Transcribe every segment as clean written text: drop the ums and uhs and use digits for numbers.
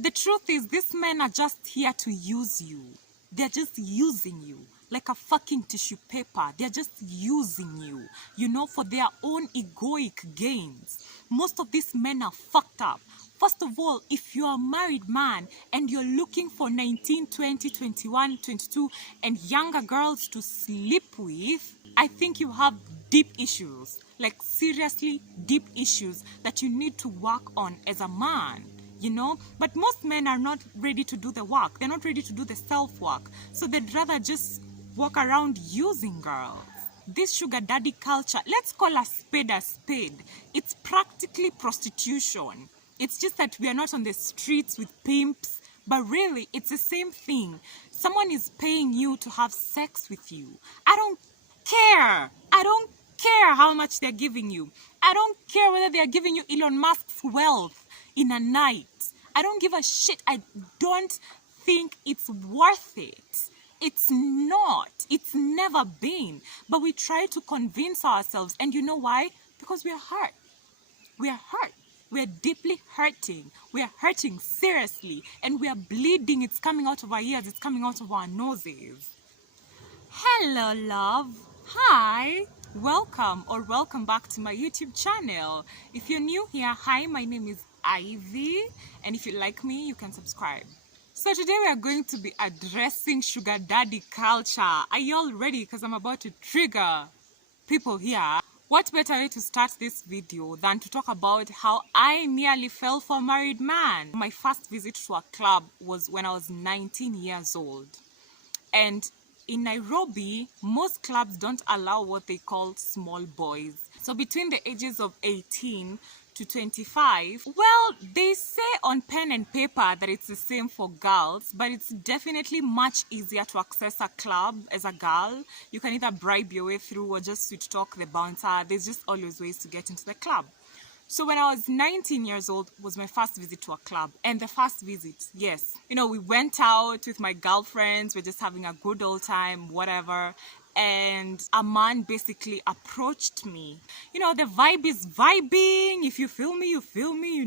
The truth is, these men are just here to use you. They're just using you like a fucking tissue paper. They're just using you, for their own egoic gains. Most of these men are fucked up. First of all, if you're a married man and you're looking for 19, 20, 21, 22 and younger girls to sleep with, I think you have deep issues, like seriously deep issues that you need to work on as a man. But most men are not ready to do the work. They're not ready to do the self-work. So they'd rather just walk around using girls. This sugar daddy culture, let's call a spade a spade. It's practically prostitution. It's just that we are not on the streets with pimps, but really it's the same thing. Someone is paying you to have sex with you. I don't care. I don't care how much they're giving you. I don't care whether they're giving you Elon Musk's wealth in a night. I don't give a shit. I don't think it's worth it. It's not. It's never been. But we try to convince ourselves. And you know why? Because we are hurt. We are hurt. We are deeply hurting. We are hurting seriously. And we are bleeding. It's coming out of our ears. It's coming out of our noses. Hello, love. Hi. Welcome back to my YouTube channel. If you're new here, hi, my name is Ivy, and if you like me, you can subscribe. So today we are going to be addressing sugar daddy culture. Are you all ready? Because I'm about to trigger people here. What better way to start this video than to talk about how I nearly fell for a married man? My first visit to a club was when I was 19 years old. And in Nairobi, most clubs don't allow what they call small boys. So between the ages of 18 to 25, well, they say on pen and paper that it's the same for girls, but it's definitely much easier to access a club as a girl. You can either bribe your way through or just sweet talk the bouncer. There's just always ways to get into the club. So when I was 19 years old was my first visit to a club. And the first visit, yes. We went out with my girlfriends. We're just having a good old time, whatever. And a man basically approached me. The vibe is vibing. If you feel me, you feel me,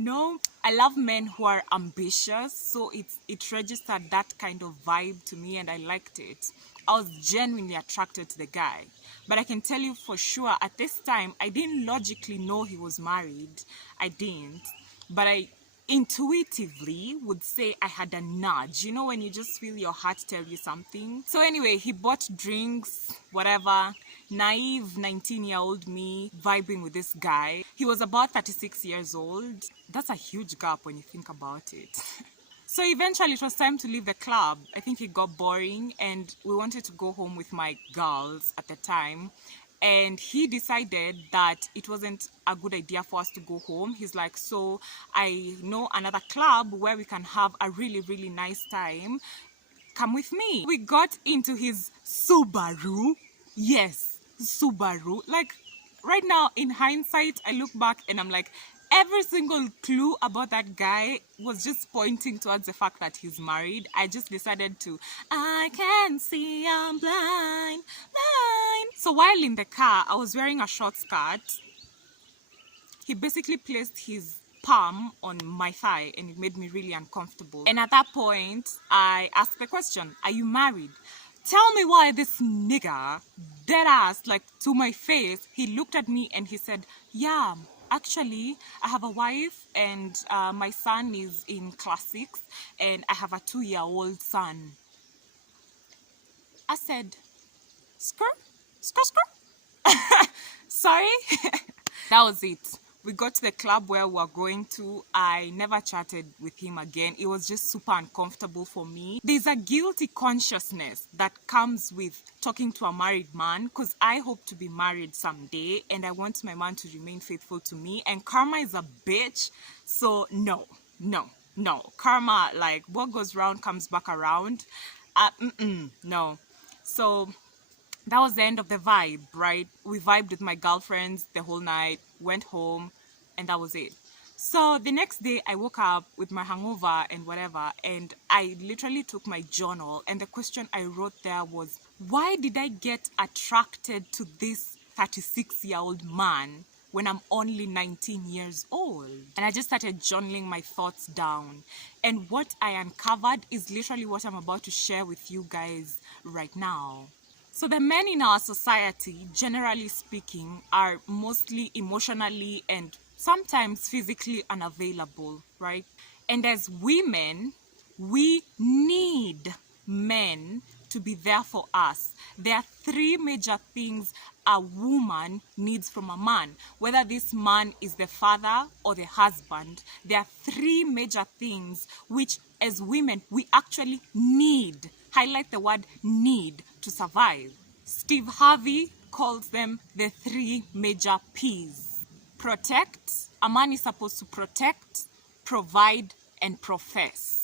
I love men who are ambitious. So it registered that kind of vibe to me and I liked it. I was genuinely attracted to the guy. But I can tell you for sure, at this time, I didn't logically know he was married. I didn't. But I intuitively would say I had a nudge. When you just feel your heart tell you something. So anyway, he bought drinks, whatever. Naive 19-year-old me vibing with this guy. He was about 36 years old. That's a huge gap when you think about it. So eventually it was time to leave the club. I think it got boring and we wanted to go home with my girls at the time. And he decided that it wasn't a good idea for us to go home. He's like, so I know another club where we can have a really, really nice time. Come with me. We got into his Subaru. Yes, Subaru. Like right now in hindsight, I look back and I'm like, every single clue about that guy was just pointing towards the fact that he's married. I just decided I can see I'm blind. So while in the car, I was wearing a short skirt. He basically placed his palm on my thigh and it made me really uncomfortable. And at that point, I asked the question, are you married? Tell me why this nigga, dead ass, like to my face, he looked at me and he said, yeah, actually, I have a wife and my son is in class 6 and I have a 2-year-old son. I said, skirt? Sorry? That was it. We got to the club where we were going to. I never chatted with him again. It was just super uncomfortable for me. There's a guilty consciousness that comes with talking to a married man because I hope to be married someday and I want my man to remain faithful to me. And karma is a bitch. So no. Karma, like what goes round comes back around. No. So that was the end of the vibe, right? We vibed with my girlfriends the whole night, went home, and that was it. So the next day, I woke up with my hangover and whatever, and I literally took my journal, and the question I wrote there was, why did I get attracted to this 36-year-old man when I'm only 19 years old? And I just started journaling my thoughts down. And what I uncovered is literally what I'm about to share with you guys right now. So the men in our society, generally speaking, are mostly emotionally and sometimes physically unavailable, right? And as women, we need men to be there for us. There are three major things a woman needs from a man. Whether this man is the father or the husband, there are three major things which as women we actually need. Highlight the word need to survive. Steve Harvey calls them the three major P's. Protect. A man is supposed to protect, provide, and profess.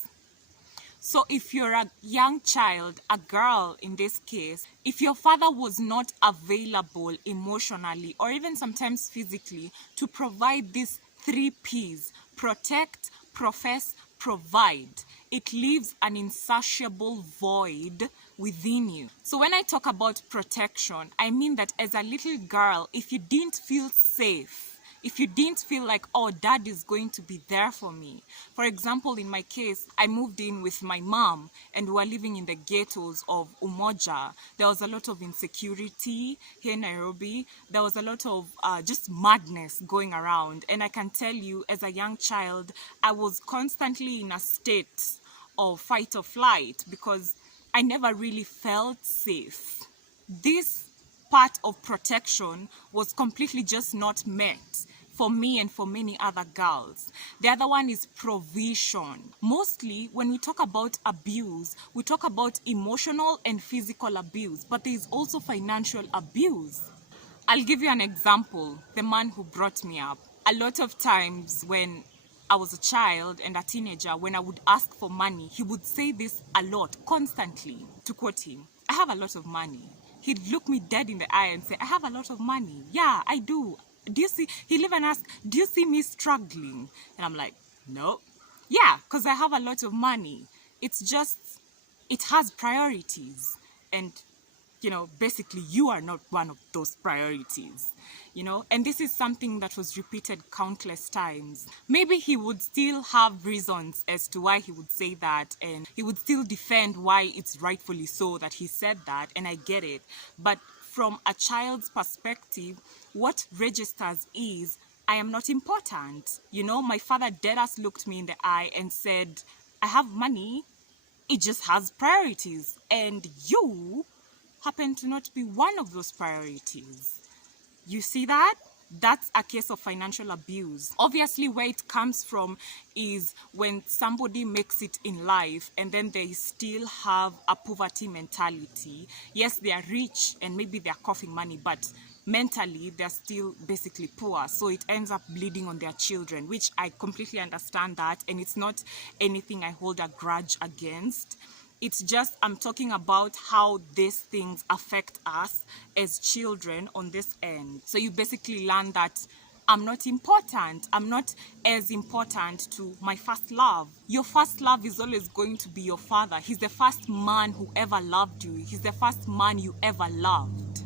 So if you're a young child, a girl in this case, if your father was not available emotionally or even sometimes physically to provide these three P's, protect, profess, provide, it leaves an insatiable void within you. So when I talk about protection, I mean that as a little girl, if you didn't feel safe, if you didn't feel like, oh, dad is going to be there for me. For example, in my case, I moved in with my mom and we were living in the ghettos of Umoja. There was a lot of insecurity here in Nairobi. There was a lot of just madness going around. And I can tell you, as a young child, I was constantly in a state of fight or flight because I never really felt safe. This part of protection was completely just not met for me and for many other girls. The other one is provision. Mostly when we talk about abuse, we talk about emotional and physical abuse, but there is also financial abuse. I'll give you an example. The man who brought me up. A lot of times when I was a child and a teenager, when I would ask for money, he would say this a lot, constantly. To quote him, I have a lot of money. He'd look me dead in the eye and say, I have a lot of money. Yeah, I do. Do you see? He'll even ask, do you see me struggling? And I'm like, no. Yeah, because I have a lot of money. It's just, it has priorities. And basically you are not one of those priorities, and this is something that was repeated countless times. Maybe he would still have reasons as to why he would say that, and he would still defend why it's rightfully so that he said that, and I get it. But from a child's perspective, what registers is, I am not important. My father dead ass looked me in the eye and said, I have money, it just has priorities, and you happen to not be one of those priorities. You see that? That's a case of financial abuse. Obviously, where it comes from is when somebody makes it in life and then they still have a poverty mentality. Yes, they are rich and maybe they are coughing money, but mentally they're still basically poor. So it ends up bleeding on their children, which I completely understand that. And it's not anything I hold a grudge against. It's just I'm talking about how these things affect us as children on this end. So you basically learn that I'm not important. I'm not as important to my first love. Your first love is always going to be your father. He's the first man who ever loved you. He's the first man you ever loved.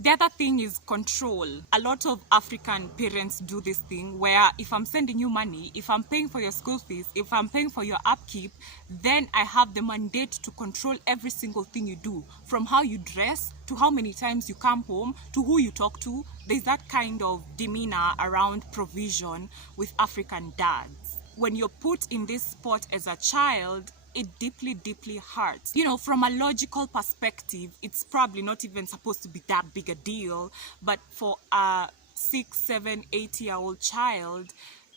The other thing is control. A lot of African parents do this thing where if I'm sending you money, if I'm paying for your school fees, if I'm paying for your upkeep, then I have the mandate to control every single thing you do, from how you dress to how many times you come home to who you talk to. There's that kind of demeanor around provision with African dads. When you're put in this spot as a child, it deeply, deeply hurts. From a logical perspective, it's probably not even supposed to be that big a deal, but for a 6, 7, 8-year-old child,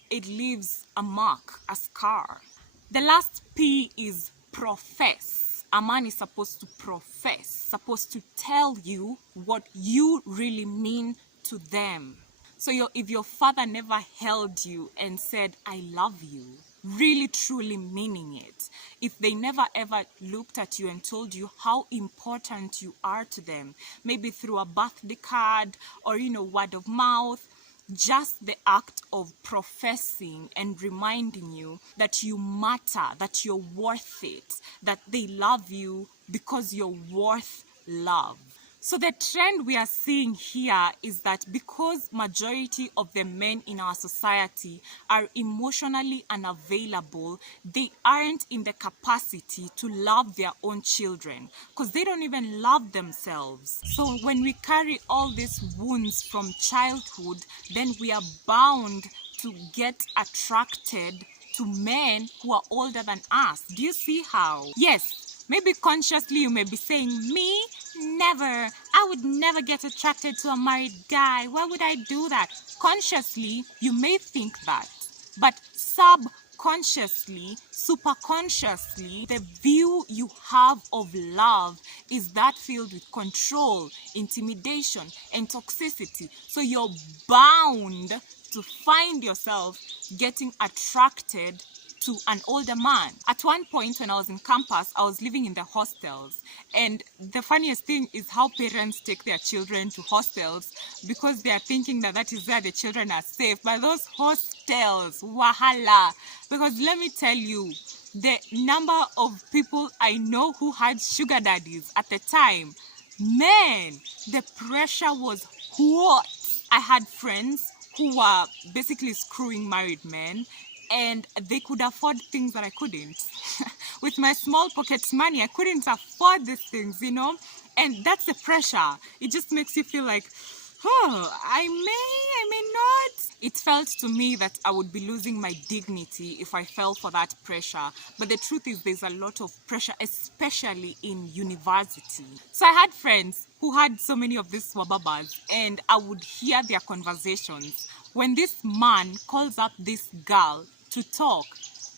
it leaves a mark, a scar. The last P is profess. A man is supposed to profess, supposed to tell you what you really mean to them. So if your father never held you and said, I love you, really truly meaning it, if they never ever looked at you and told you how important you are to them, maybe through a birthday card or word of mouth, just the act of professing and reminding you that you matter, that you're worth it, that they love you because you're worth love. So the trend we are seeing here is that because majority of the men in our society are emotionally unavailable, they aren't in the capacity to love their own children because they don't even love themselves. So when we carry all these wounds from childhood, then we are bound to get attracted to men who are older than us. Do you see how? Yes, maybe consciously you may be saying, me? Never. I would never get attracted to a married guy. Why would I do that? Consciously, you may think that. But subconsciously, superconsciously, the view you have of love is that filled with control, intimidation, and toxicity. So you're bound to find yourself getting attracted to an older man. At one point when I was in campus, I was living in the hostels. And the funniest thing is how parents take their children to hostels because they are thinking that that is where the children are safe. But those hostels, wahala. Because let me tell you, the number of people I know who had sugar daddies at the time, man, the pressure was what? I had friends who were basically screwing married men and they could afford things that I couldn't. With my small pocket money, I couldn't afford these things, you know? And that's the pressure. It just makes you feel like, oh, I may not. It felt to me that I would be losing my dignity if I fell for that pressure. But the truth is there's a lot of pressure, especially in university. So I had friends who had so many of these swababas and I would hear their conversations. When this man calls up this girl to talk,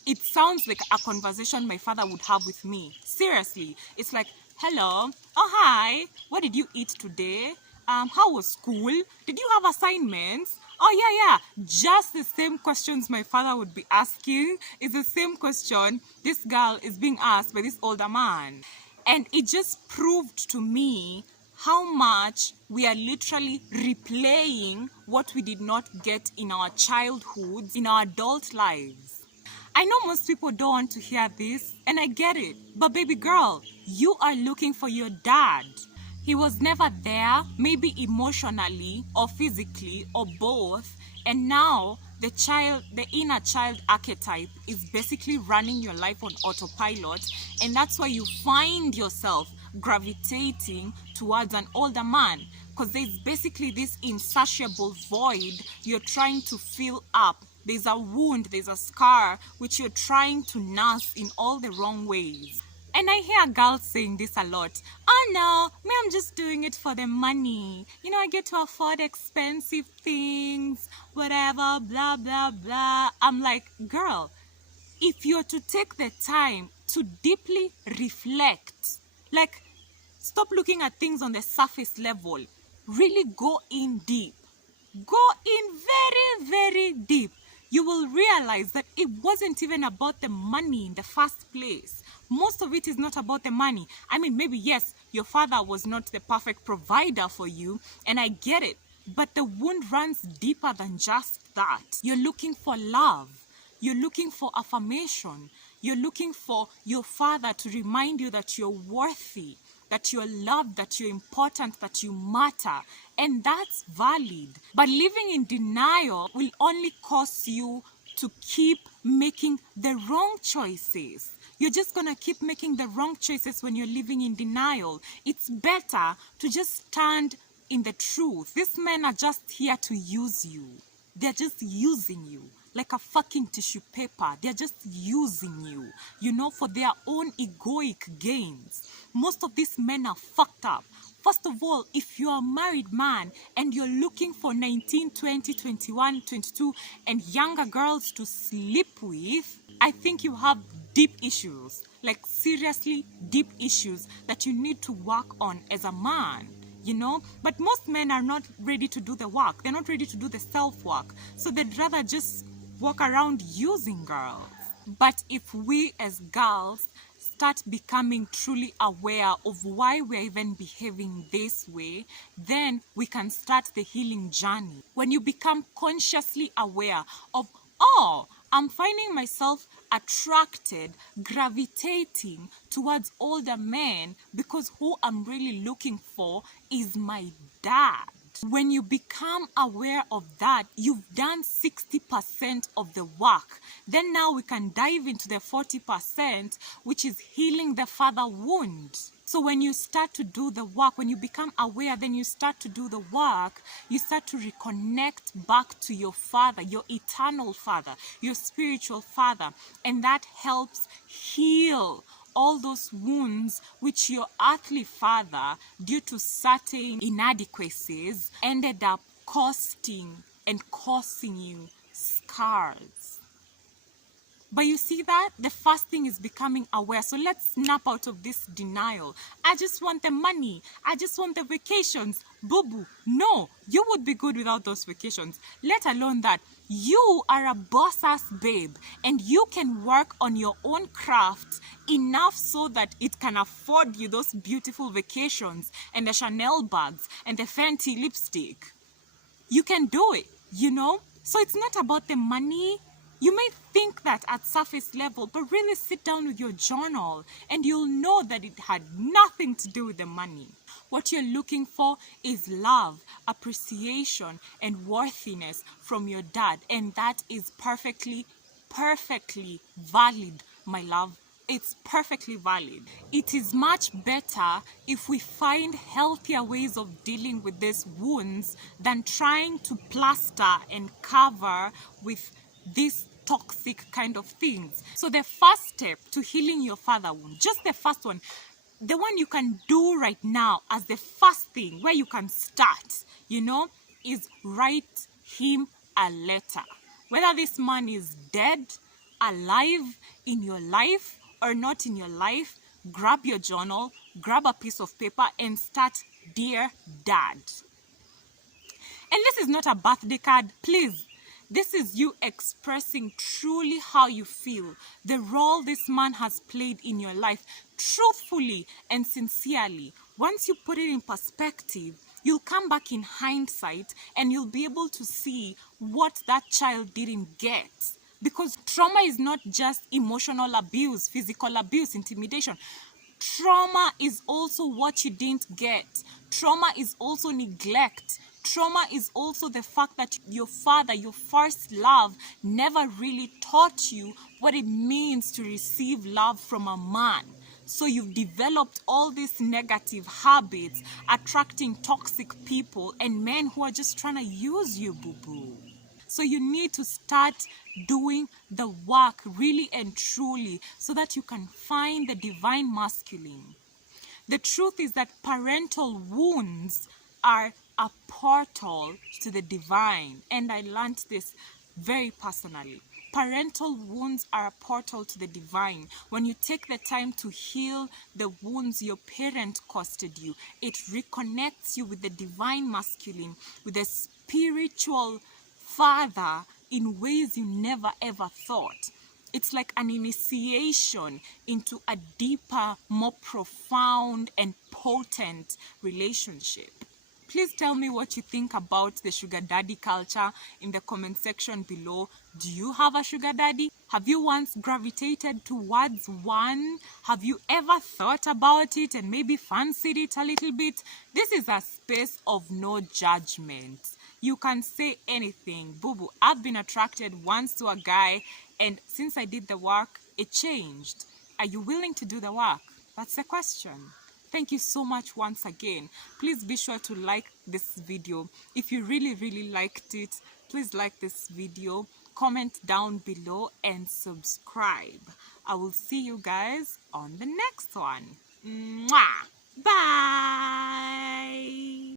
it sounds like a conversation my father would have with me. Seriously, it's like, hello, oh hi, what did you eat today? How was school? Did you have assignments? Oh yeah. Just the same questions my father would be asking is the same question this girl is being asked by this older man. And it just proved to me how much we are literally replaying what we did not get in our childhoods, in our adult lives. I know most people don't want to hear this, and I get it. But baby girl, you are looking for your dad. He was never there, maybe emotionally or physically or both. And now the inner child archetype is basically running your life on autopilot. And that's why you find yourself gravitating towards an older man. Because there's basically this insatiable void you're trying to fill up. There's a wound, there's a scar, which you're trying to nurse in all the wrong ways. And I hear girls saying this a lot. Oh no, me, I'm just doing it for the money. You know, I get to afford expensive things, whatever, blah, blah, blah. I'm like, girl, if you're to take the time to deeply reflect, like, stop looking at things on the surface level. Really go in deep. Go in very, very deep. You will realize that it wasn't even about the money in the first place. Most of it is not about the money. I mean, maybe yes, your father was not the perfect provider for you, and I get it. But the wound runs deeper than just that. You're looking for love. You're looking for affirmation. You're looking for your father to remind you that you're worthy, that you're loved, that you're important, that you matter. And that's valid. But living in denial will only cause you to keep making the wrong choices. You're just gonna keep making the wrong choices when you're living in denial. It's better to just stand in the truth. These men are just here to use you. They're just using you like a fucking tissue paper. They're just using you, you know, for their own egoic gains. Most of these men are fucked up. First of all, if you're a married man and you're looking for 19, 20, 21, 22 and younger girls to sleep with, I think you have deep issues, like seriously deep issues that you need to work on as a man. You know, but most men are not ready to do the work. They're not ready to do the self-work. So they'd rather just walk around using girls. But if we as girls start becoming truly aware of why we're even behaving this way, then we can start the healing journey. When you become consciously aware of, oh, I'm finding myself attracted, gravitating towards older men because who I'm really looking for is my dad. When you become aware of that, you've done 60% of the work. Then now we can dive into the 40%, which is healing the father wound. So when you start to do the work, when you become aware, then you start to do the work, you start to reconnect back to your father, your eternal father, your spiritual father. And that helps heal all those wounds which your earthly father, due to certain inadequacies, ended up costing and causing you scars. But you see that? The first thing is becoming aware. So let's snap out of this denial. I just want the money. I just want the vacations. Boo-boo. No, you would be good without those vacations. Let alone that. You are a boss-ass babe and you can work on your own craft enough so that it can afford you those beautiful vacations and the Chanel bags and the Fenty lipstick. You can do it, you know? So it's not about the money. You may think that at surface level, but really sit down with your journal and you'll know that it had nothing to do with the money. What you're looking for is love, appreciation, and worthiness from your dad. And that is perfectly valid, my love. It's perfectly valid. It is much better if we find healthier ways of dealing with these wounds than trying to plaster and cover with these toxic kind of things. So the first step to healing your father wound, just the first one, the one you can do right now as the first thing where you can start, you know, is write him a letter. Whether this man is dead, alive, in your life, or not in your life, grab your journal, grab a piece of paper, and start, Dear Dad. And this is not a birthday card, please. This is you expressing truly how you feel, the role this man has played in your life, truthfully and sincerely. Once you put it in perspective, you'll come back in hindsight and you'll be able to see what that child didn't get. Because trauma is not just emotional abuse, physical abuse, intimidation. Trauma is also what you didn't get. Trauma is also neglect. Trauma is also the fact that your father, your first love, never really taught you what it means to receive love from a man. So you've developed all these negative habits, attracting toxic people and men who are just trying to use you, boo-boo. So you need to start doing the work really and truly so that you can find the divine masculine. The truth is that parental wounds are a portal to the divine. And I learned this very personally. Parental wounds are a portal to the divine. When you take the time to heal the wounds your parent costed you, it reconnects you with the divine masculine, with the spiritual father in ways you never ever thought. It's like an initiation into a deeper, more profound and potent relationship. Please tell me what you think about the sugar daddy culture in the comment section below. Do you have a sugar daddy? Have you once gravitated towards one? Have you ever thought about it and maybe fancied it a little bit? This is a space of no judgment. You can say anything. Boo-boo, I've been attracted once to a guy and since I did the work, it changed. Are you willing to do the work? That's the question. Thank you so much once again. Please be sure to like this video. If you really liked it, please like this video, comment down below and subscribe. I will see you guys on the next one. Mwah! Bye!